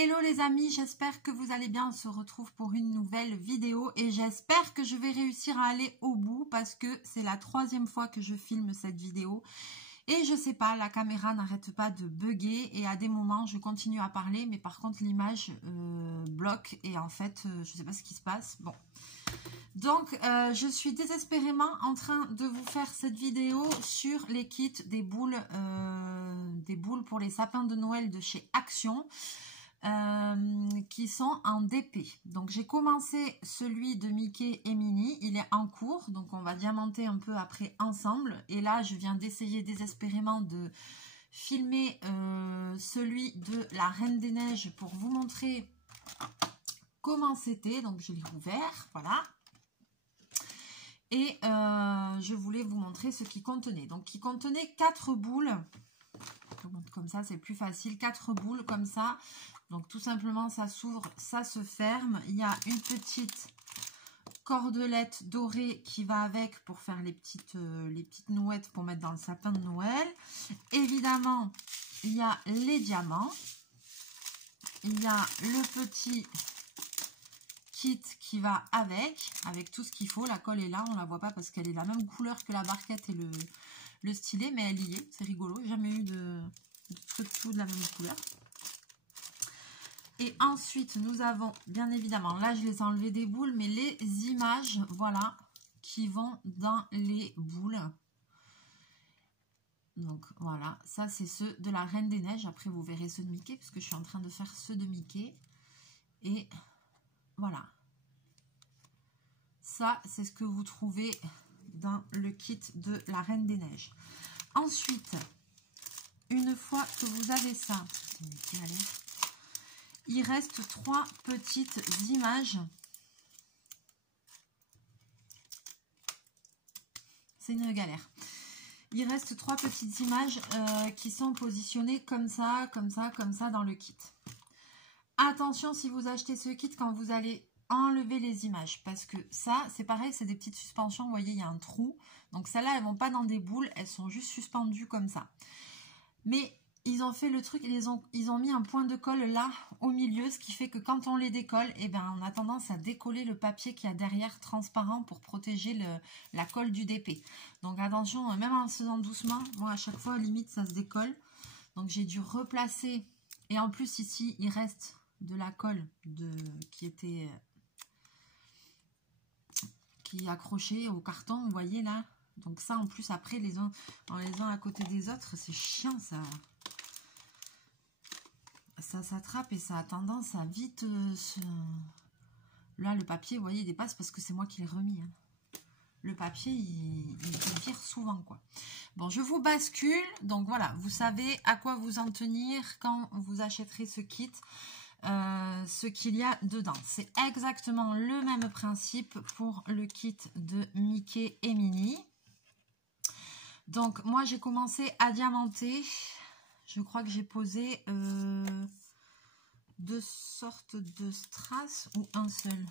Hello les amis, j'espère que vous allez bien. On se retrouve pour une nouvelle vidéo et j'espère que je vais réussir à aller au bout parce que c'est la 3e fois que je filme cette vidéo et je sais pas, la caméra n'arrête pas de bugger et à des moments je continue à parler mais par contre l'image bloque et en fait je sais pas ce qui se passe. Bon, donc je suis désespérément en train de vous faire cette vidéo sur les kits des boules pour les sapins de Noël de chez Action. Qui sont en DP. Donc j'ai commencé celui de Mickey et Minnie, il est en cours, donc on va diamanter un peu après ensemble. Et là je viens d'essayer désespérément de filmer celui de la Reine des Neiges pour vous montrer comment c'était. Donc je l'ai rouvert, voilà. Et je voulais vous montrer ce qu'il contenait. Donc il contenait 4 boules. Comme ça c'est plus facile, 4 boules comme ça. Donc tout simplement ça s'ouvre, ça se ferme. Il y a une petite cordelette dorée qui va avec pour faire les petites nouettes pour mettre dans le sapin de Noël. Évidemment il y a les diamants. Il y a le petit kit qui va avec tout ce qu'il faut. La colle est là, on la voit pas parce qu'elle est la même couleur que la barquette et le stylet, mais elle y est, c'est rigolo. Jamais eu de truc tout de la même couleur. Et ensuite, nous avons, bien évidemment, là je les ai enlevés des boules, mais les images, voilà, qui vont dans les boules. Donc voilà, ça c'est ceux de la Reine des Neiges. Après vous verrez ceux de Mickey, parce que je suis en train de faire ceux de Mickey. Et voilà. Ça, c'est ce que vous trouvez dans le kit de la Reine des Neiges. Ensuite, une fois que vous avez ça, il reste 3 petites images. C'est une galère. Il reste 3 petites images qui sont positionnées comme ça, comme ça, comme ça dans le kit. Attention si vous achetez ce kit quand vous allez enlever les images. Parce que ça, c'est pareil, c'est des petites suspensions. Vous voyez, il y a un trou. Donc celles-là, elles ne vont pas dans des boules. Elles sont juste suspendues comme ça. Mais ils ont fait le truc, ils ont mis un point de colle là au milieu, ce qui fait que quand on les décolle, eh ben, on a tendance à décoller le papier qu'il y a derrière transparent pour protéger la colle du DP. Donc attention, même en se faisant doucement, moi à chaque fois limite ça se décolle. Donc j'ai dû replacer, et en plus ici il reste de la colle qui est accrochée au carton, vous voyez là. Donc ça en plus après les uns à côté des autres, c'est chiant ça. Ça s'attrape et ça a tendance à vite Là, le papier, vous voyez, il dépasse parce que c'est moi qui l'ai remis. Hein. Le papier, il vire souvent, quoi. Bon, je vous bascule. Donc, voilà, vous savez à quoi vous en tenir quand vous achèterez ce kit. Ce qu'il y a dedans. C'est exactement le même principe pour le kit de Mickey et Minnie. Donc, moi, j'ai commencé à diamanter. Je crois que j'ai posé 2 sortes de strass ou un seul.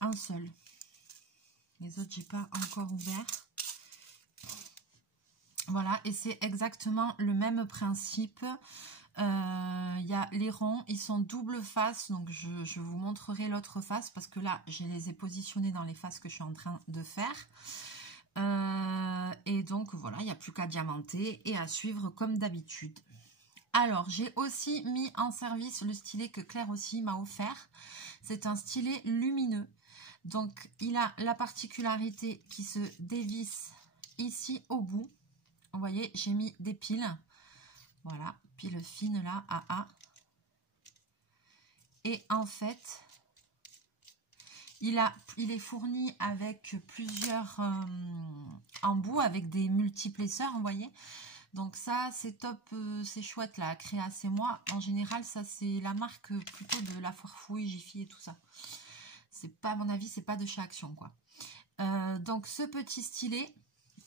Un seul. Les autres, j'ai pas encore ouvert. Voilà, et c'est exactement le même principe. Il y a les ronds, ils sont double face, donc je vous montrerai l'autre face parce que là, je les ai positionnés dans les faces que je suis en train de faire. Et donc voilà, il n'y a plus qu'à diamanter et à suivre comme d'habitude. Alors, j'ai aussi mis en service le stylet que Claire aussi m'a offert. C'est un stylet lumineux. Donc, il a la particularité qui se dévisse ici au bout. Vous voyez, j'ai mis des piles. Voilà, piles fines là, AA. Et en fait, il est fourni avec plusieurs embouts, avec des multiplesseurs, vous voyez. Donc ça, c'est top, c'est chouette là, Créa, c'est moi. En général, ça c'est la marque plutôt de la Foire Fouille, Jiffy et tout ça. C'est pas, à mon avis, c'est pas de chez Action, quoi. Donc ce petit stylet,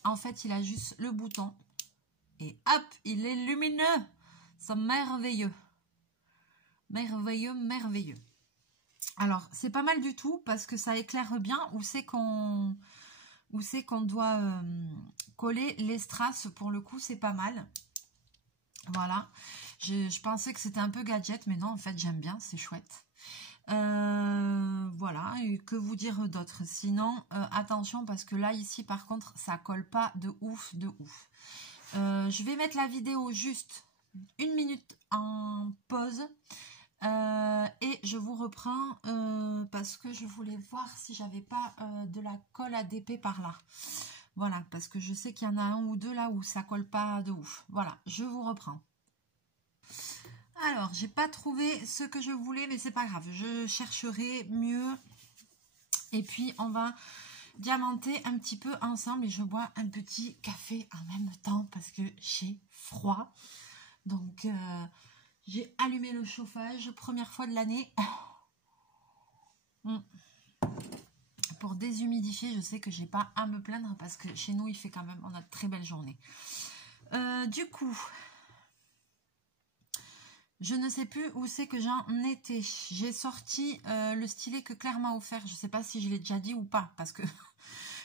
en fait, il a juste le bouton. Et hop, il est lumineux. C'est merveilleux. Merveilleux, merveilleux. Alors, c'est pas mal du tout parce que ça éclaire bien où c'est qu'on doit coller les strass. Pour le coup, c'est pas mal. Voilà. Je pensais que c'était un peu gadget, mais non, en fait, j'aime bien, c'est chouette. Voilà, et que vous dire d'autre? Sinon, attention, parce que là, ici, par contre, ça colle pas de ouf, de ouf. Je vais mettre la vidéo juste 1 minute en pause. Et je vous reprends parce que je voulais voir si j'avais pas de la colle à DP par là. Voilà, parce que je sais qu'il y en a un ou deux là où ça colle pas de ouf. Voilà, je vous reprends. Alors, j'ai pas trouvé ce que je voulais, mais c'est pas grave. Je chercherai mieux. Et puis, on va diamanter un petit peu ensemble. Et je bois un petit café en même temps parce que j'ai froid. Donc, j'ai allumé le chauffage. Première fois de l'année. Pour déshumidifier, je sais que j'ai pas à me plaindre parce que chez nous, il fait quand même, on a de très belles journées. Du coup, je ne sais plus où c'est que j'en étais. J'ai sorti le stylet que Claire m'a offert. Je ne sais pas si je l'ai déjà dit ou pas parce que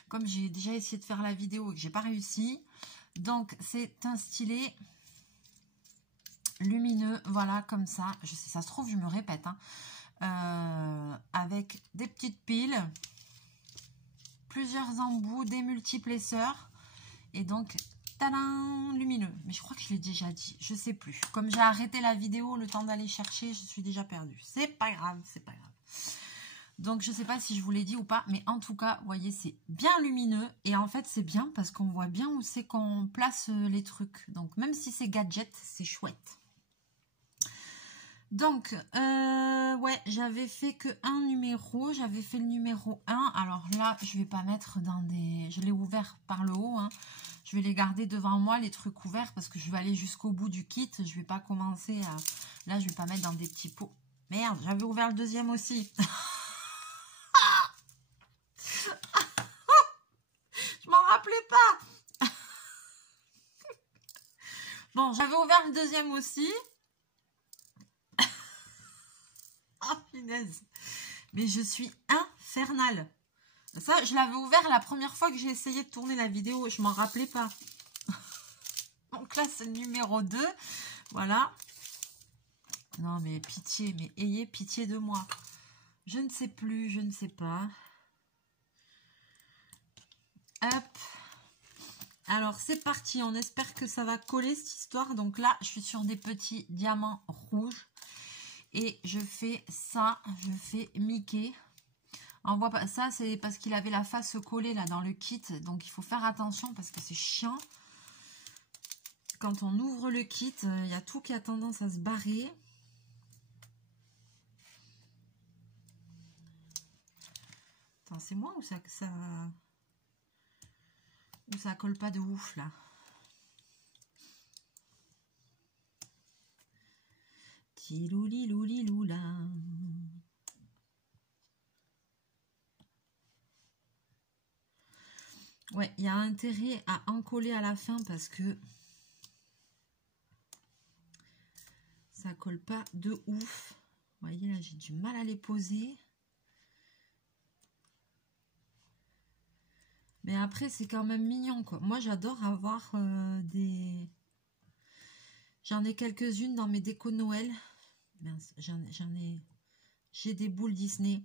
comme j'ai déjà essayé de faire la vidéo et que j'ai pas réussi. Donc, c'est un stylet lumineux, voilà, comme ça. Je sais, ça se trouve, je me répète, hein. Avec des petites piles, plusieurs embouts, des multiplesseurs et donc tadam, lumineux. Mais je crois que je l'ai déjà dit, je sais plus. Comme j'ai arrêté la vidéo, le temps d'aller chercher, je suis déjà perdue. C'est pas grave, c'est pas grave. Donc je sais pas si je vous l'ai dit ou pas, mais en tout cas, vous voyez, c'est bien lumineux et en fait c'est bien parce qu'on voit bien où c'est qu'on place les trucs. Donc même si c'est gadget, c'est chouette. Donc, ouais, j'avais fait que un numéro, j'avais fait le numéro 1. Alors là, je vais pas mettre dans des... Je l'ai ouvert par le haut, hein. Je vais les garder devant moi, les trucs ouverts, parce que je vais aller jusqu'au bout du kit. Je vais pas commencer à... Là, je vais pas mettre dans des petits pots. Merde, j'avais ouvert le deuxième aussi. Je m'en rappelais pas. Bon, j'avais ouvert le deuxième aussi. Oh, punaise. Mais je suis infernale. Ça, je l'avais ouvert la première fois que j'ai essayé de tourner la vidéo. Je m'en rappelais pas. Donc là, c'est le numéro 2. Voilà. Non, mais pitié. Mais ayez pitié de moi. Je ne sais plus. Je ne sais pas. Hop. Alors, c'est parti. On espère que ça va coller cette histoire. Donc là, je suis sur des petits diamants rouges. Et je fais ça. Je fais Mickey. On voit pas ça, c'est parce qu'il avait la face collée là dans le kit, donc il faut faire attention parce que c'est chiant. Quand on ouvre le kit, il y a tout qui a tendance à se barrer. Attends, c'est moi ou ça colle pas de ouf là. Tiloulilouliloula. Ouais, il y a intérêt à en coller à la fin parce que ça colle pas de ouf. Vous voyez là, j'ai du mal à les poser. Mais après, c'est quand même mignon, quoi. Moi, j'adore avoir des... J'en ai quelques-unes dans mes décos de Noël. Mince, j'ai des boules Disney.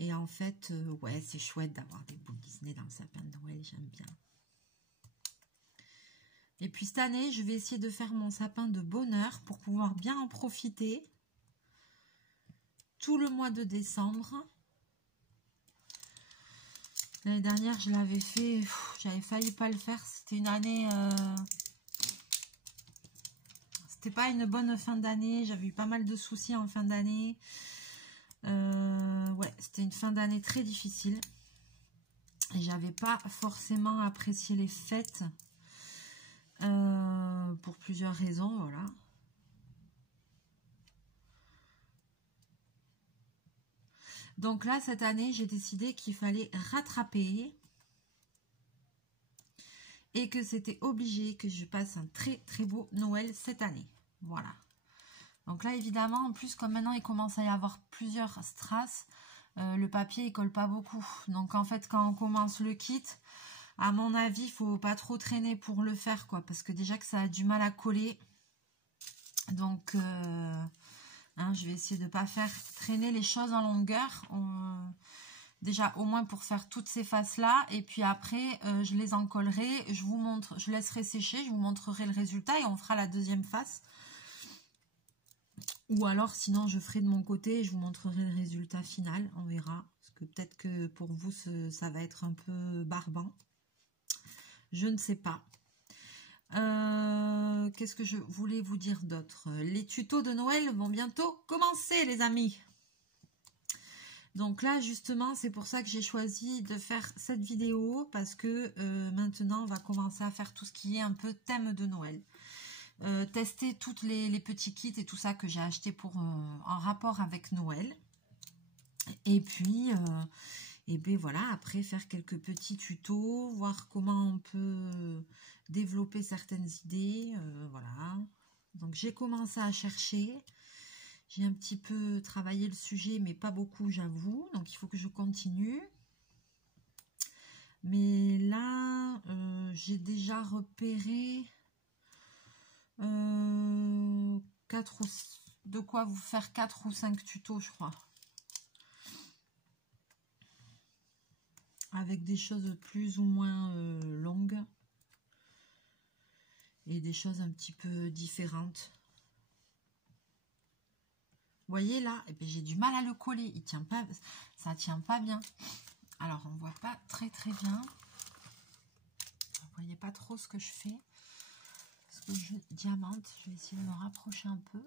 Et en fait, ouais, c'est chouette d'avoir des boules Disney dans le sapin de Noël, j'aime bien. Et puis cette année, je vais essayer de faire mon sapin de bonheur pour pouvoir bien en profiter tout le mois de décembre. L'année dernière, je l'avais fait, j'avais failli pas le faire. C'était une année... C'était pas une bonne fin d'année. J'avais eu pas mal de soucis en fin d'année. Ouais, c'était une fin d'année très difficile. Et j'avais pas forcément apprécié les fêtes. Pour plusieurs raisons, voilà. Donc là, cette année, j'ai décidé qu'il fallait rattraper. Et que c'était obligé que je passe un très très beau Noël cette année. Voilà. Donc là, évidemment, en plus, comme maintenant, il commence à y avoir plusieurs strass, le papier, il colle pas beaucoup. Donc en fait, quand on commence le kit, À mon avis, il faut pas trop traîner pour le faire, quoi, parce que déjà que ça a du mal à coller. Donc, hein, je vais essayer de pas faire traîner les choses en longueur. Déjà, au moins pour faire toutes ces faces-là. Et puis après, je les encollerai. Je vous montre, je laisserai sécher. Je vous montrerai le résultat et on fera la deuxième face. Ou alors, sinon, je ferai de mon côté et je vous montrerai le résultat final. On verra. Parce que peut-être que pour vous, ça va être un peu barbant. Je ne sais pas. Qu'est-ce que je voulais vous dire d'autre? Les tutos de Noël vont bientôt commencer, les amis. Donc là, justement, c'est pour ça que j'ai choisi de faire cette vidéo. Parce que maintenant, on va commencer à faire tout ce qui est un peu thème de Noël. Tester toutes les petits kits et tout ça que j'ai acheté pour en rapport avec Noël. Et puis... et bien voilà, après faire quelques petits tutos, voir comment on peut développer certaines idées, voilà. Donc j'ai commencé à chercher, j'ai un petit peu travaillé le sujet, mais pas beaucoup j'avoue, donc il faut que je continue. Mais là, j'ai déjà repéré 4 ou... de quoi vous faire 4 ou 5 tutos, je crois. Avec des choses plus ou moins longues et des choses un petit peu différentes. Vous voyez là, eh j'ai du mal à le coller, il tient pas, ça tient pas bien. Alors on voit pas très bien. Vous voyez pas trop ce que je fais. Parce que je diamante, je vais essayer de me rapprocher un peu.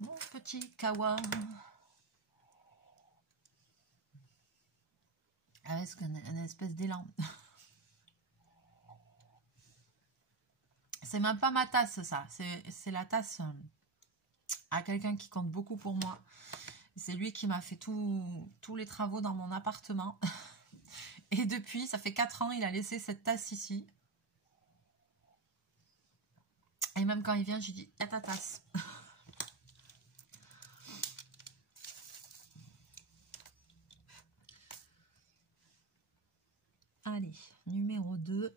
Mon petit kawa. Avec une espèce d'élan. C'est même pas ma tasse, ça. C'est la tasse à quelqu'un qui compte beaucoup pour moi. C'est lui qui m'a fait tous les travaux dans mon appartement. Et depuis, ça fait 4 ans, il a laissé cette tasse ici. Et même quand il vient, je lui dis, il y a ta tasse. Allez, numéro 2.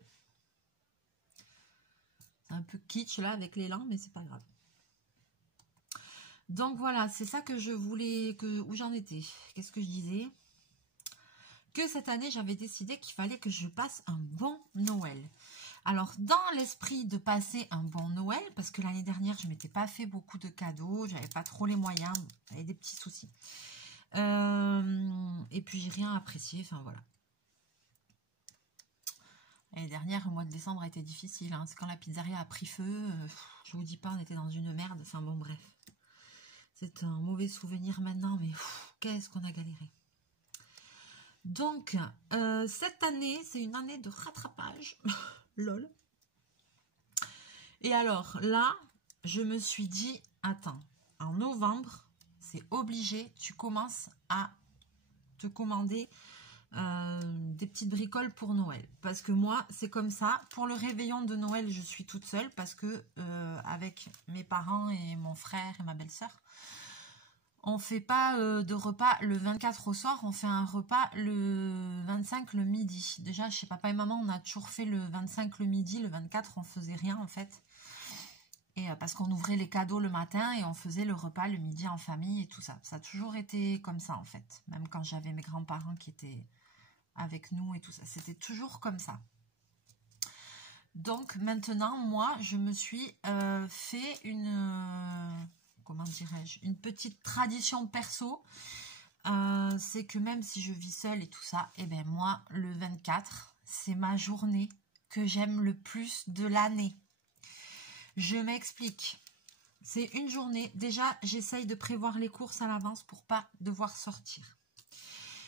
C'est un peu kitsch là avec l'élan, mais c'est pas grave. Donc voilà, c'est ça que je voulais, où j'en étais. Qu'est-ce que je disais? Que cette année, j'avais décidé qu'il fallait que je passe un bon Noël. Alors, dans l'esprit de passer un bon Noël, parce que l'année dernière, je ne m'étais pas fait beaucoup de cadeaux, j'avais pas trop les moyens, j'avais des petits soucis. Et puis, j'ai rien apprécié, enfin voilà. L'année dernière, le mois de décembre a été difficile. Hein. C'est quand la pizzeria a pris feu. Je vous dis pas, on était dans une merde. Enfin bon, bref. C'est un mauvais souvenir maintenant, mais qu'est-ce qu'on a galéré. Donc, cette année, c'est une année de rattrapage. Lol. Et alors, là, je me suis dit, attends, en novembre, c'est obligé, tu commences à te commander des petites bricoles pour Noël. Parce que moi, c'est comme ça. Pour le réveillon de Noël, je suis toute seule parce que avec mes parents et mon frère et ma belle-sœur, on fait pas de repas le 24 au soir, on fait un repas le 25 le midi. Déjà, chez papa et maman, on a toujours fait le 25 le midi, le 24, on faisait rien en fait. Et parce qu'on ouvrait les cadeaux le matin et on faisait le repas le midi en famille et tout ça. Ça a toujours été comme ça en fait. Même quand j'avais mes grands-parents qui étaient avec nous et tout ça. C'était toujours comme ça. Donc maintenant, moi, je me suis fait une... comment dirais-je, une petite tradition perso, c'est que même si je vis seule et tout ça, et ben moi, le 24, c'est ma journée que j'aime le plus de l'année. Je m'explique. C'est une journée, déjà, j'essaye de prévoir les courses à l'avance pour pas devoir sortir.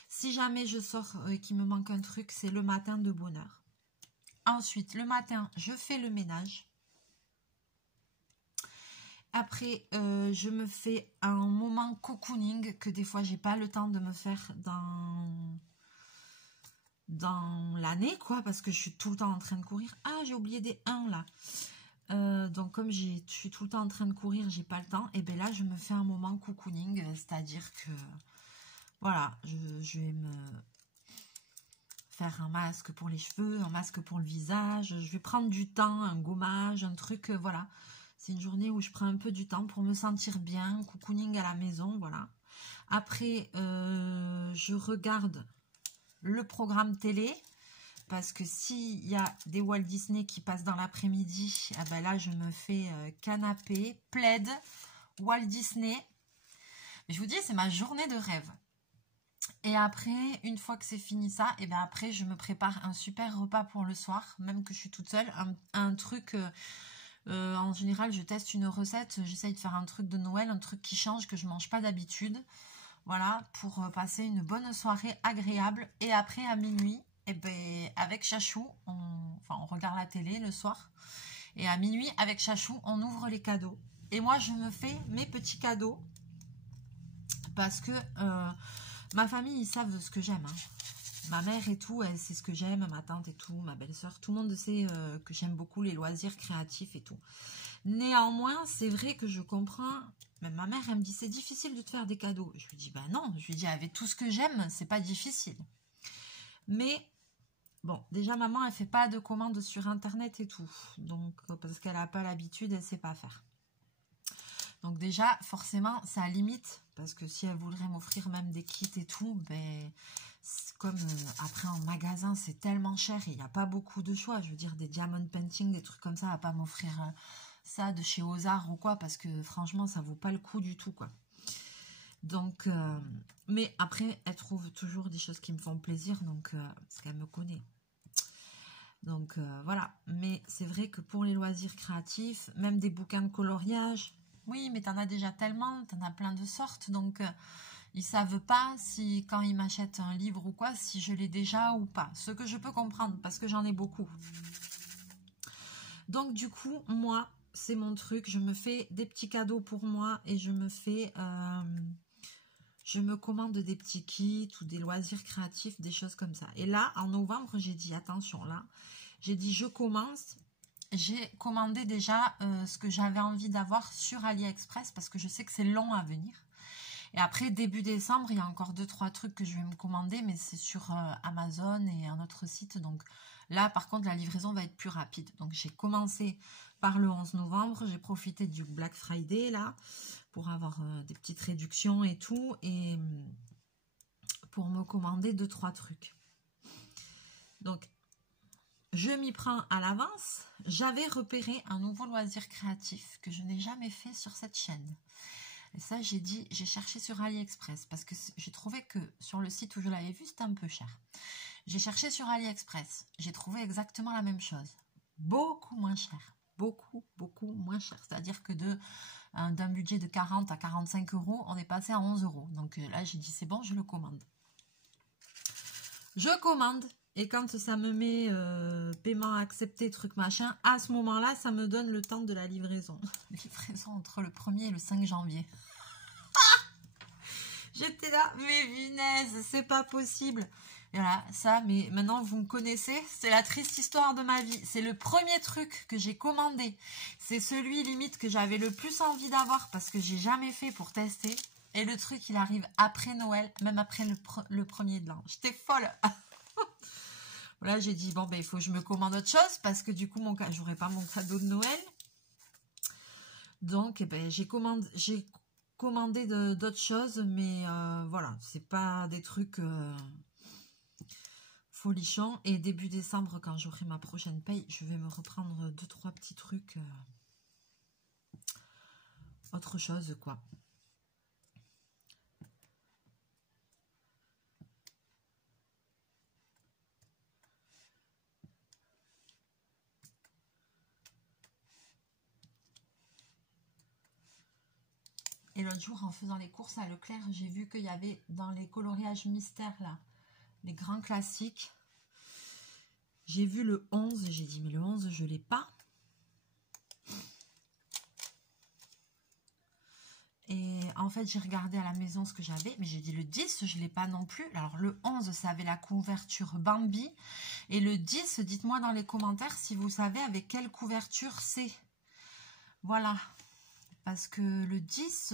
Si jamais je sors et qu'il me manque un truc, c'est le matin de bonne heure. Ensuite, le matin, je fais le ménage. Après, je me fais un moment cocooning que des fois, j'ai pas le temps de me faire dans l'année, quoi, parce que je suis tout le temps en train de courir. Ah, j'ai oublié des 1 là. Donc, comme je suis tout le temps en train de courir, j'ai pas le temps. Et bien là, je me fais un moment cocooning, c'est-à-dire que, voilà, je vais me faire un masque pour les cheveux, un masque pour le visage. Je vais prendre du temps, un gommage, un truc, voilà. C'est une journée où je prends un peu du temps pour me sentir bien, cocooning à la maison, voilà. Après, je regarde le programme télé, parce que s'il y a des Walt Disney qui passent dans l'après-midi, ah ben là, je me fais canapé, plaid, Walt Disney. Je vous dis, c'est ma journée de rêve. Et après, une fois que c'est fini ça, et ben après, je me prépare un super repas pour le soir, même que je suis toute seule. Un truc, en général, je teste une recette, j'essaye de faire un truc de Noël, un truc qui change, que je mange pas d'habitude. Voilà, pour passer une bonne soirée agréable. Et après, à minuit, et ben, avec Chachou, on regarde la télé le soir. Et à minuit, avec Chachou, on ouvre les cadeaux. Et moi, je me fais mes petits cadeaux. Parce que ma famille, ils savent ce que j'aime. Hein. Ma mère et tout, elle sait ce que j'aime, ma tante et tout, ma belle-sœur. Tout le monde sait que j'aime beaucoup les loisirs créatifs et tout. Néanmoins, c'est vrai que je comprends. Même ma mère, elle me dit, c'est difficile de te faire des cadeaux. Je lui dis, ben non. Je lui dis, avec tout ce que j'aime, c'est pas difficile. Mais, bon, déjà, maman, elle fait pas de commandes sur Internet et tout. Donc, parce qu'elle n'a pas l'habitude, elle sait pas faire. Donc déjà, forcément, ça limite. Parce que si elle voudrait m'offrir même des kits et tout, ben, comme après en magasin, c'est tellement cher et il n'y a pas beaucoup de choix. Je veux dire, des diamond painting, des trucs comme ça, elle va pas m'offrir ça de chez Ozar ou quoi, parce que franchement, ça vaut pas le coup du tout, quoi. Donc, mais après, elle trouve toujours des choses qui me font plaisir, donc, parce qu'elle me connaît. Donc, voilà. Mais c'est vrai que pour les loisirs créatifs, même des bouquins de coloriage, oui, mais t'en as déjà tellement, t'en as plein de sortes, donc ils savent pas si, quand ils m'achètent un livre ou quoi, si je l'ai déjà ou pas. Ce que je peux comprendre, parce que j'en ai beaucoup. Donc, du coup, moi, c'est mon truc. Je me fais des petits cadeaux pour moi et je me fais... je me commande des petits kits ou des loisirs créatifs, des choses comme ça. Et là, en novembre, j'ai dit, attention, là, j'ai dit, je commence... J'ai commandé déjà ce que j'avais envie d'avoir sur AliExpress parce que je sais que c'est long à venir. Et après, début décembre, il y a encore 2-3 trucs que je vais me commander, mais c'est sur Amazon et un autre site. Donc là, par contre, la livraison va être plus rapide. Donc j'ai commencé par le 11 novembre. J'ai profité du Black Friday, là, pour avoir des petites réductions et tout. Et pour me commander 2-3 trucs. Donc, je m'y prends à l'avance. J'avais repéré un nouveau loisir créatif que je n'ai jamais fait sur cette chaîne. Et ça, j'ai dit, j'ai cherché sur AliExpress parce que j'ai trouvé que sur le site où je l'avais vu, c'était un peu cher. J'ai cherché sur AliExpress. J'ai trouvé exactement la même chose. Beaucoup moins cher. Beaucoup, beaucoup moins cher. C'est-à-dire que d'un budget de 40 à 45 €, on est passé à 11 €. Donc là, j'ai dit, c'est bon, je le commande. Je commande. Et quand ça me met paiement accepté, truc machin, à ce moment-là, ça me donne le temps de la livraison. Livraison entre le 1er et le 5 janvier. J'étais là, mais punaise, c'est pas possible. Et voilà, ça, mais maintenant vous me connaissez, c'est la triste histoire de ma vie. C'est le premier truc que j'ai commandé. C'est celui limite que j'avais le plus envie d'avoir parce que j'ai jamais fait pour tester. Et le truc, il arrive après Noël, même après le 1er de l'an. J'étais folle. Là, j'ai dit, bon, ben, il faut que je me commande autre chose parce que du coup, je n'aurai pas mon cadeau de Noël. Donc, eh ben, j'ai commandé d'autres choses, mais voilà, c'est pas des trucs folichons. Et début décembre, quand j'aurai ma prochaine paye, je vais me reprendre 2-3 petits trucs. Autre chose, quoi. Et l'autre jour, en faisant les courses à Leclerc, j'ai vu qu'il y avait dans les coloriages mystères, là, les grands classiques. J'ai vu le 11, j'ai dit, mais le 11, je ne l'ai pas. Et en fait, j'ai regardé à la maison ce que j'avais, mais j'ai dit le 10, je ne l'ai pas non plus. Alors, le 11, ça avait la couverture Bambi. Et le 10, dites-moi dans les commentaires si vous savez avec quelle couverture c'est. Voilà. Parce que le 10,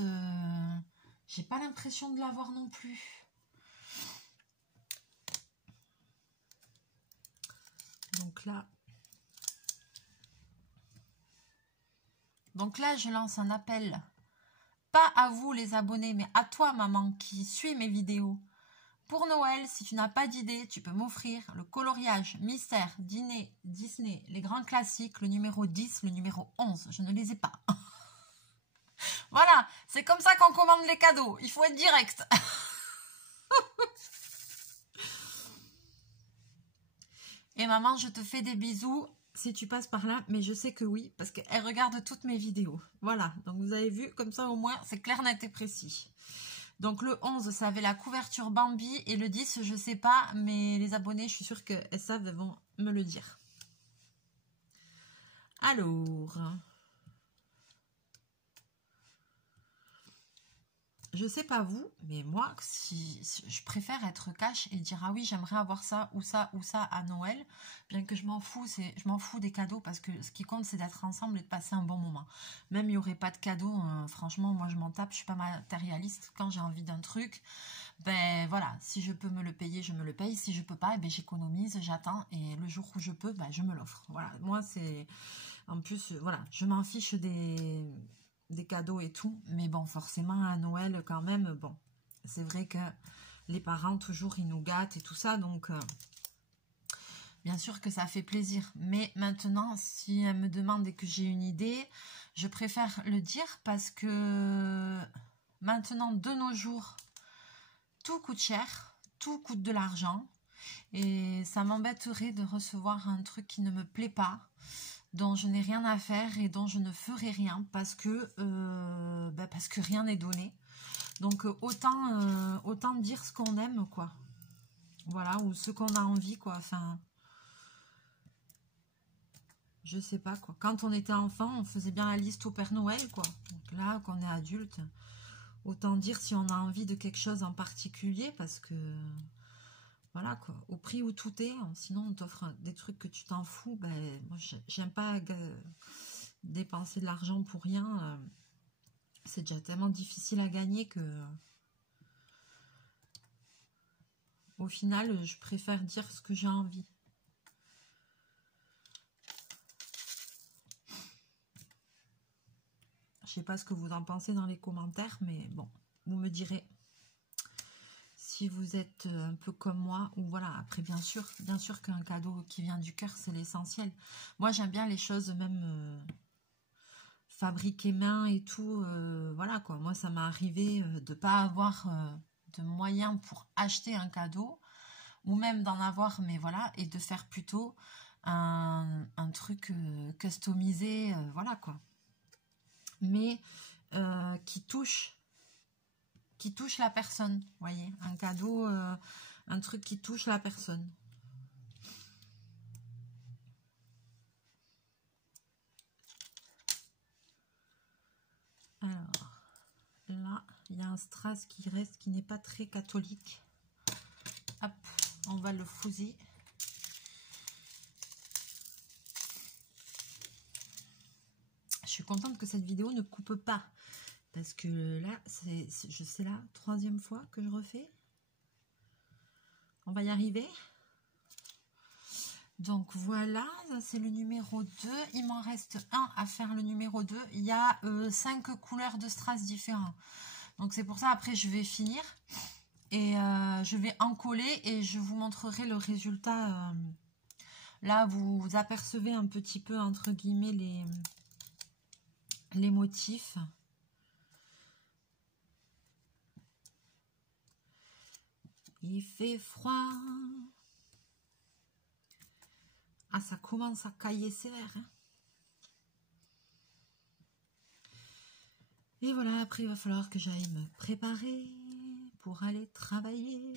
j'ai pas l'impression de l'avoir non plus. Donc là, je lance un appel. Pas à vous les abonnés, mais à toi maman qui suis mes vidéos. Pour Noël, si tu n'as pas d'idée, tu peux m'offrir le coloriage, mystère, dîner, Disney, les grands classiques, le numéro 10, le numéro 11. Je ne les ai pas. Voilà, c'est comme ça qu'on commande les cadeaux. Il faut être direct. Et maman, je te fais des bisous si tu passes par là, mais je sais que oui, parce qu'elle regarde toutes mes vidéos. Voilà, donc vous avez vu, comme ça au moins, c'est clair, net et précis. Donc le 11, ça avait la couverture Bambi, et le 10, je sais pas, mais les abonnés, je suis sûre qu'elles savent, elles vont me le dire. Alors... Je sais pas vous, mais moi, si je préfère être cash et dire ah oui, j'aimerais avoir ça ou ça ou ça à Noël, bien que je m'en fous, je m'en fous des cadeaux parce que ce qui compte c'est d'être ensemble et de passer un bon moment. Même il n'y aurait pas de cadeaux, franchement, moi je m'en tape, je suis pas matérialiste. Quand j'ai envie d'un truc, ben voilà, si je peux me le payer, je me le paye. Si je peux pas, ben j'économise, j'attends et le jour où je peux, ben je me l'offre. Voilà, moi c'est en plus voilà, je m'en fiche des cadeaux et tout, mais bon, forcément à Noël quand même, bon, c'est vrai que les parents toujours ils nous gâtent et tout ça, donc bien sûr que ça fait plaisir, mais maintenant si elle me demande et que j'ai une idée, je préfère le dire parce que maintenant de nos jours tout coûte cher, tout coûte de l'argent et ça m'embêterait de recevoir un truc qui ne me plaît pas, dont je n'ai rien à faire et dont je ne ferai rien parce que rien n'est donné. Donc autant dire ce qu'on aime, quoi. Voilà, ou ce qu'on a envie, quoi. Enfin, je sais pas, quoi. Quand on était enfant, on faisait bien la liste au Père Noël, quoi. Donc là, qu'on est adulte, autant dire si on a envie de quelque chose en particulier parce que... Voilà quoi, au prix où tout est, sinon on t'offre des trucs que tu t'en fous, ben moi j'aime pas dépenser de l'argent pour rien, c'est déjà tellement difficile à gagner que au final je préfère dire ce que j'ai envie. Je sais pas ce que vous en pensez dans les commentaires, mais bon, vous me direz. Si vous êtes un peu comme moi, ou voilà, après bien sûr qu'un cadeau qui vient du cœur, c'est l'essentiel. Moi, j'aime bien les choses même fabriquées main et tout, voilà quoi. Moi, ça m'est arrivé de pas avoir de moyens pour acheter un cadeau, ou même d'en avoir, mais voilà, et de faire plutôt un truc customisé, voilà quoi. Mais qui touche la personne, vous voyez, un cadeau, un truc qui touche la personne. Alors, là, il y a un strass qui reste, qui n'est pas très catholique. Hop, on va le fouser. Je suis contente que cette vidéo ne coupe pas. Parce que là, c'est la 3e fois que je refais. On va y arriver. Donc voilà, c'est le numéro 2. Il m'en reste un à faire le numéro 2. Il y a 5 couleurs de strass différents. Donc c'est pour ça, après je vais finir. Et je vais en coller et je vous montrerai le résultat. Là, vous apercevez un petit peu, entre guillemets, les motifs. Il fait froid. Ah, ça commence à cailler sévère. Hein. Et voilà, après, il va falloir que j'aille me préparer pour aller travailler.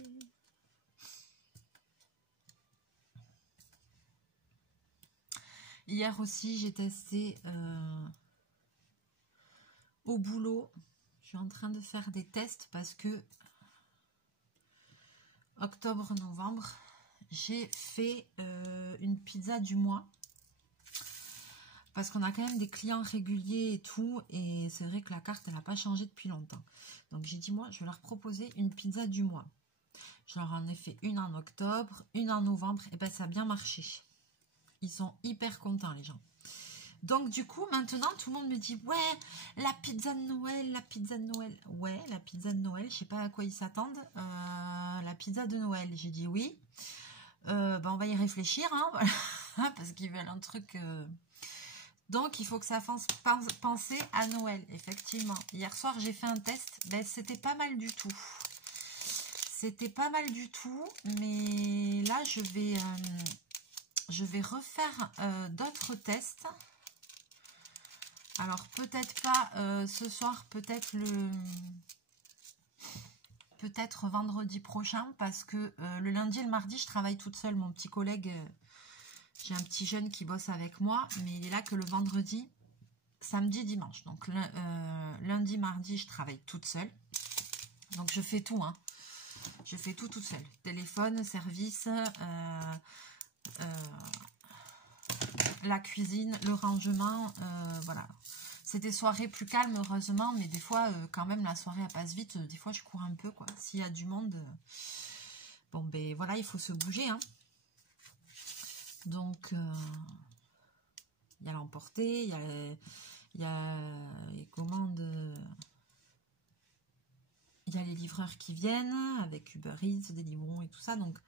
Hier aussi, j'ai testé au boulot. Je suis en train de faire des tests parce que octobre-novembre, j'ai fait une pizza du mois. Parce qu'on a quand même des clients réguliers et tout. Et c'est vrai que la carte, elle n'a pas changé depuis longtemps. Donc j'ai dit, moi, je vais leur proposer une pizza du mois. Je leur en ai fait une en octobre, une en novembre. Et ben ça a bien marché. Ils sont hyper contents, les gens. Donc, du coup, maintenant, tout le monde me dit, ouais, la pizza de Noël, la pizza de Noël. Ouais, la pizza de Noël, je sais pas à quoi ils s'attendent. La pizza de Noël, j'ai dit oui. On va y réfléchir, hein, voilà, parce qu'ils veulent un truc... Donc, il faut que ça fasse penser à Noël, effectivement. Hier soir, j'ai fait un test. Ben, c'était pas mal du tout. C'était pas mal du tout. Mais là, je vais refaire d'autres tests. Alors, peut-être pas ce soir, peut-être vendredi prochain. Parce que le lundi et le mardi, je travaille toute seule. Mon petit collègue... j'ai un petit jeune qui bosse avec moi, mais il est là que le vendredi, samedi, dimanche. Donc lundi, mardi, je travaille toute seule. Donc je fais tout, hein. Je fais tout toute seule. Téléphone, service, la cuisine, le rangement, voilà. C'est des soirées plus calmes, heureusement, mais des fois, quand même, la soirée, elle passe vite. Des fois, je cours un peu, quoi. S'il y a du monde, bon, ben voilà, il faut se bouger, hein. Donc, il y a l'emporter, il y a les commandes, il y a les livreurs qui viennent avec Uber Eats, Deliveroo et tout ça. Donc,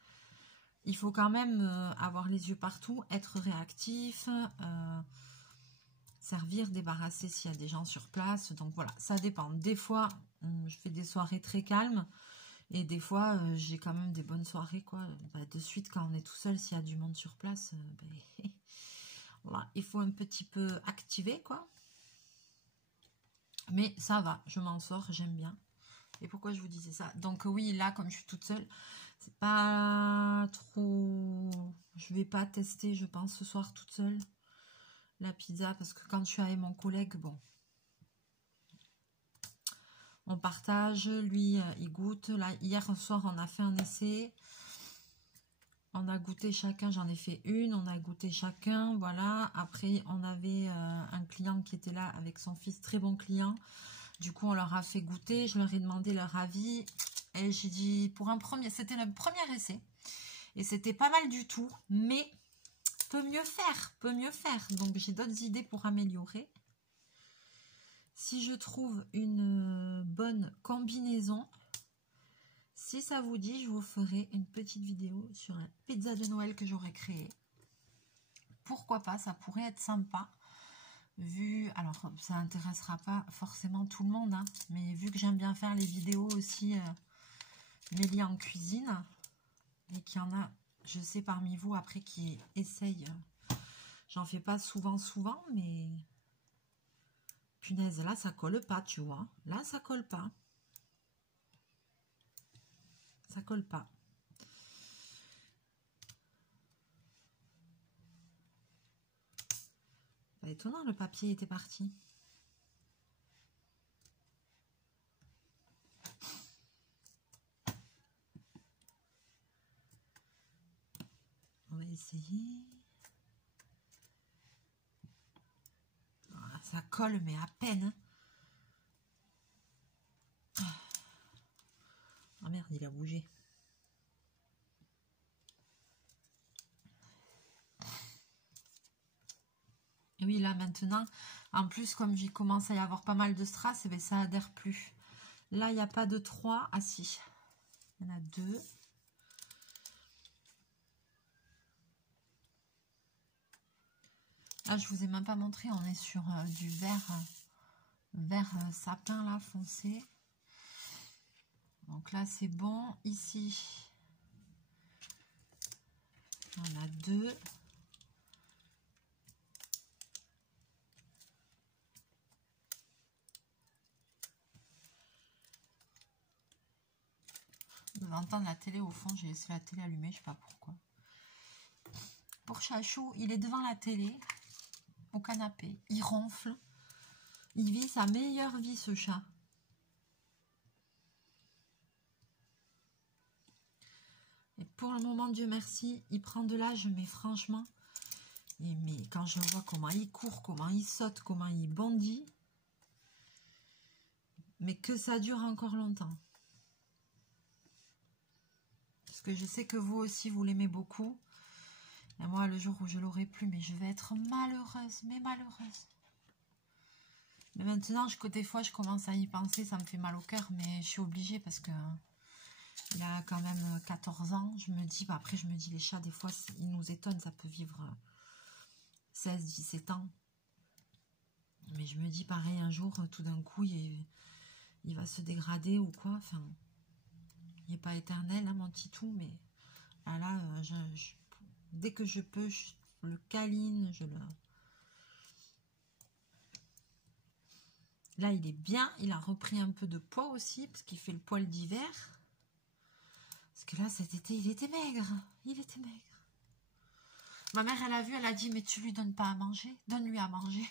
il faut quand même avoir les yeux partout, être réactif, servir, débarrasser s'il y a des gens sur place. Donc, voilà, ça dépend. Des fois, je fais des soirées très calmes. Et des fois, j'ai quand même des bonnes soirées, quoi. Bah, de suite, quand on est tout seul, s'il y a du monde sur place, voilà, il faut un petit peu activer, quoi. Mais ça va, je m'en sors, j'aime bien. Et pourquoi je vous disais ça? Donc oui, là, comme je suis toute seule, c'est pas trop... Je vais pas tester, je pense, ce soir toute seule, la pizza. Parce que quand je suis avec mon collègue, bon... On partage, lui, il goûte. Là, hier soir, on a fait un essai. On a goûté chacun, j'en ai fait une. On a goûté chacun, voilà. Après, on avait un client qui était là avec son fils, très bon client. Du coup, on leur a fait goûter. Je leur ai demandé leur avis. Et j'ai dit, pour un premier, c'était le premier essai. Et c'était pas mal du tout. Mais, peut mieux faire, peut mieux faire. Donc, j'ai d'autres idées pour améliorer. Si je trouve une bonne combinaison, si ça vous dit, je vous ferai une petite vidéo sur la pizza de Noël que j'aurais créée. Pourquoi pas, ça pourrait être sympa. Alors ça n'intéressera pas forcément tout le monde, hein, mais vu que j'aime bien faire les vidéos aussi mêlées en cuisine, et qu'il y en a, je sais parmi vous après qui essayent, j'en fais pas souvent, mais... Punaise, là, ça colle pas, tu vois. Là, ça colle pas. Ça colle pas. Pas étonnant, le papier était parti. On va essayer. Ah, ça colle, mais à peine. Ah merde, il a bougé. Et oui, là, maintenant, en plus, comme j'y commence à y avoir pas mal de strass, eh bien, ça adhère plus. Là, il n'y a pas de 3. Ah si, il y en a 2. Là, je vous ai même pas montré, on est sur du vert sapin, là, foncé. Donc là, c'est bon. Ici, on a 2. Vous allez entendre la télé au fond, j'ai laissé la télé allumée, je sais pas pourquoi. Pour Chachou, il est devant la télé, au canapé, il ronfle. Il vit sa meilleure vie, ce chat. Et pour le moment, Dieu merci, il prend de l'âge, mais franchement, mais quand je vois comment il court, comment il saute, comment il bondit, mais que ça dure encore longtemps. Parce que je sais que vous aussi, vous l'aimez beaucoup. Et moi, le jour où je l'aurai plus, mais je vais être malheureuse, mais malheureuse. Mais maintenant, des fois, je commence à y penser, ça me fait mal au cœur, mais je suis obligée parce que il a quand même 14 ans. Je me dis, bah après, je me dis, les chats, des fois, ils nous étonnent, ça peut vivre 16, 17 ans. Mais je me dis, pareil, un jour, tout d'un coup, il va se dégrader ou quoi. Enfin, il n'est pas éternel, hein, mon titou, mais là, dès que je peux, je le câline, Là, il est bien, il a repris un peu de poids aussi, parce qu'il fait le poil d'hiver. Parce que là, cet été, il était maigre. Il était maigre. Ma mère, elle a vu, elle a dit, mais tu lui donnes pas à manger? Donne-lui à manger.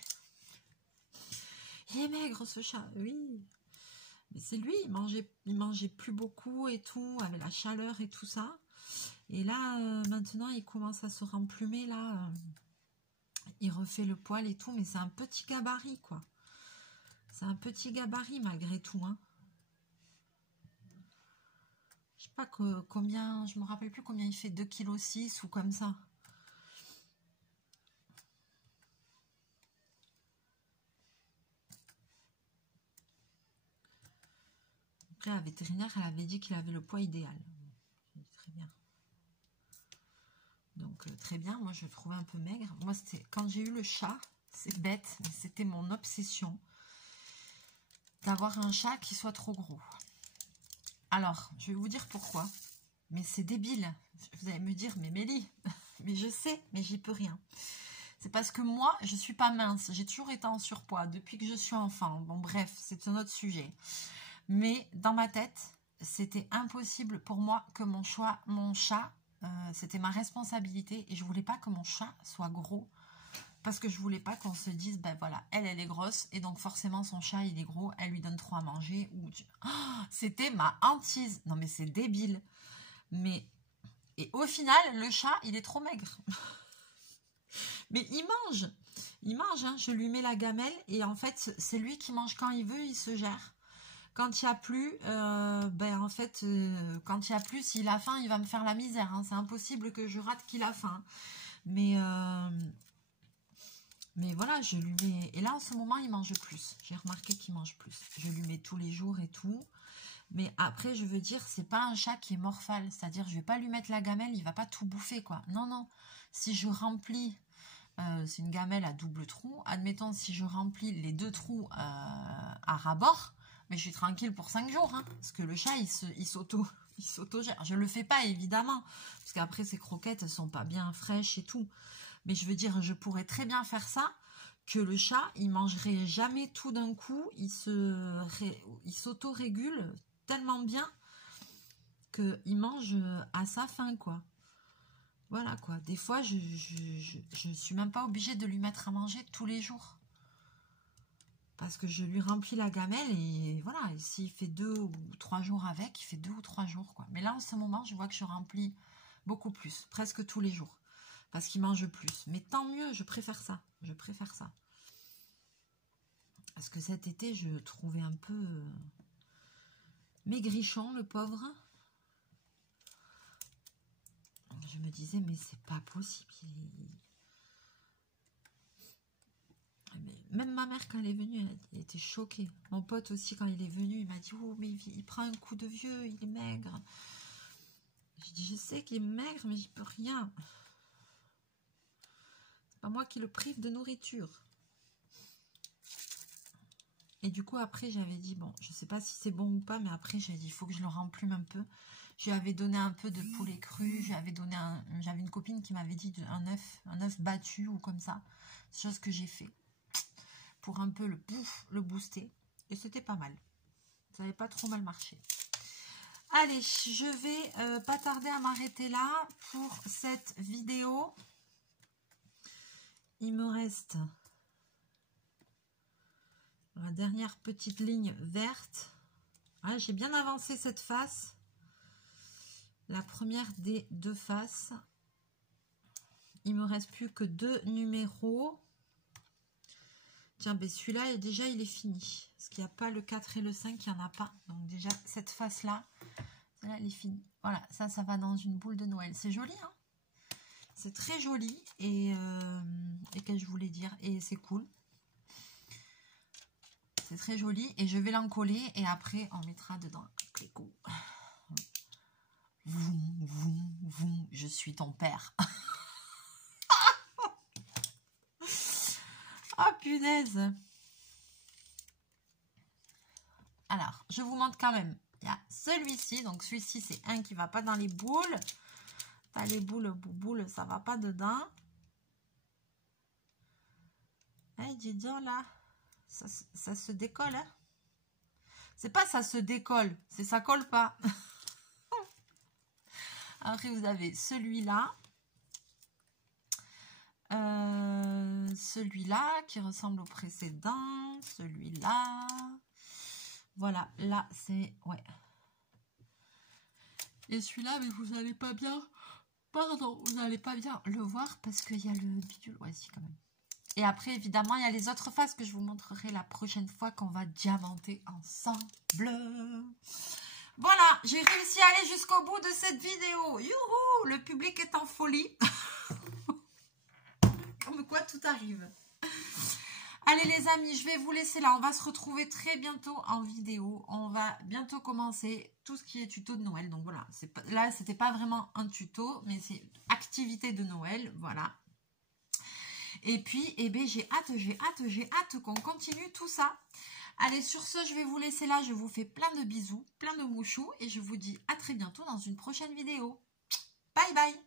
Il est maigre, ce chat. Oui. Mais c'est lui, il mangeait plus beaucoup et tout, avec la chaleur et tout ça. Et là, maintenant, il commence à se remplumer, là. Il refait le poil et tout, mais c'est un petit gabarit, quoi. C'est un petit gabarit, malgré tout, hein. Je sais pas combien, je me rappelle plus combien il fait, 2,6 kg ou comme ça. Après, la vétérinaire, elle avait dit qu'il avait le poids idéal. Très bien. Donc, très bien. Moi, je le trouvais un peu maigre. Moi, c'était quand j'ai eu le chat, c'est bête, mais c'était mon obsession d'avoir un chat qui soit trop gros. Alors, je vais vous dire pourquoi. Mais c'est débile. Vous allez me dire, mais Mélie, mais je sais, mais j'y peux rien. C'est parce que moi, je suis pas mince. J'ai toujours été en surpoids depuis que je suis enfant. Bon, bref, c'est un autre sujet. Mais dans ma tête, c'était impossible pour moi que mon chat, c'était ma responsabilité. Et je voulais pas que mon chat soit gros. Parce que je voulais pas qu'on se dise, ben voilà, elle est grosse. Et donc forcément, son chat, il est gros. Elle lui donne trop à manger. Oh, c'était ma hantise. Non, mais c'est débile. Mais... Et au final, le chat, il est trop maigre. Mais il mange, hein. Je lui mets la gamelle et en fait, c'est lui qui mange quand il veut, il se gère. Quand il n'y a plus, en fait, quand il n'y a plus, s'il a faim, il va me faire la misère, hein. C'est impossible que je rate qu'il a faim. Mais voilà, je lui mets... Et là, en ce moment, il mange plus. J'ai remarqué qu'il mange plus. Je lui mets tous les jours et tout. Mais après, je veux dire, c'est pas un chat qui est morphale. C'est-à-dire, je vais pas lui mettre la gamelle, il va pas tout bouffer, quoi. Non, non. Si je remplis, c'est une gamelle à double trou. Admettons, si je remplis les 2 trous à ras-bord, mais je suis tranquille pour 5 jours. Hein, parce que le chat, il s'auto-gère. Je le fais pas, évidemment. Parce qu'après, ces croquettes, elles sont pas bien fraîches et tout. Mais je veux dire, je pourrais très bien faire ça. Que le chat, il mangerait jamais tout d'un coup. Il s'auto-régule tellement bien qu'il mange à sa faim, quoi. Voilà, quoi. Des fois, je suis même pas obligée de lui mettre à manger tous les jours. Parce que je lui remplis la gamelle et voilà. Et s'il fait 2 ou 3 jours avec, il fait 2 ou 3 jours, quoi. Mais là, en ce moment, je vois que je remplis beaucoup plus. Presque tous les jours. Parce qu'il mange plus. Mais tant mieux, je préfère ça. Je préfère ça. Parce que cet été, je le trouvais un peu maigrichon, le pauvre. Je me disais, mais c'est pas possible. Même ma mère, quand elle est venue, elle était choquée. Mon pote aussi, quand il est venu, il m'a dit, oh, mais il prend un coup de vieux, il est maigre. Je dis, je sais qu'il est maigre, mais j'y peux rien. C'est pas moi qui le prive de nourriture. Et du coup, après, j'avais dit, bon, je sais pas si c'est bon ou pas, mais après, j'ai dit, il faut que je le remplume un peu. Je lui avais donné un peu de poulet cru. J'avais une copine qui m'avait dit un œuf battu ou comme ça. Chose que j'ai fait pour un peu le booster. Et c'était pas mal. Ça n'avait pas trop mal marché. Allez, je vais pas tarder à m'arrêter là pour cette vidéo. Il me reste la dernière petite ligne verte. Ah, j'ai bien avancé cette face. La première des 2 faces. Il me reste plus que 2 numéros. Tiens, ben celui-là, déjà, il est fini. Parce qu'il n'y a pas le 4 et le 5, il n'y en a pas. Donc déjà, cette face-là, celle-là, elle est finie. Voilà, ça va dans une boule de Noël. C'est joli, hein? c'est très joli et qu'est-ce que je voulais dire, et c'est cool. C'est très joli et je vais l'encoller et après on mettra dedans les coups. Voum, voum, voum, je suis ton père. Oh punaise. Alors, je vous montre quand même. Il y a celui-ci. Donc, celui-ci, c'est un qui ne va pas dans les boules. Pas les boules, ça ne va pas dedans. Hey, dis donc, là. Ça se décolle, hein. C'est pas ça se décolle, c'est ça colle pas. Après, vous avez celui-là. Celui-là qui ressemble au précédent. Celui-là. Voilà, là, c'est... Ouais. Et celui-là, mais vous n'allez pas bien... Pardon, vous n'allez pas bien le voir parce qu'il y a le bidule. Ouais, si, quand même. Et après, évidemment, il y a les autres faces que je vous montrerai la prochaine fois qu'on va diamanter ensemble. Voilà, j'ai réussi à aller jusqu'au bout de cette vidéo. Youhou, le public est en folie. Comme quoi, tout arrive. Allez les amis, je vais vous laisser là. On va se retrouver très bientôt en vidéo. On va bientôt commencer tout ce qui est tuto de Noël. Donc voilà, là, c'était pas vraiment un tuto, mais c'est activité de Noël. Voilà. Et puis, eh bien, j'ai hâte qu'on continue tout ça. Allez, sur ce, je vais vous laisser là. Je vous fais plein de bisous, plein de mouchous. Et je vous dis à très bientôt dans une prochaine vidéo. Bye bye!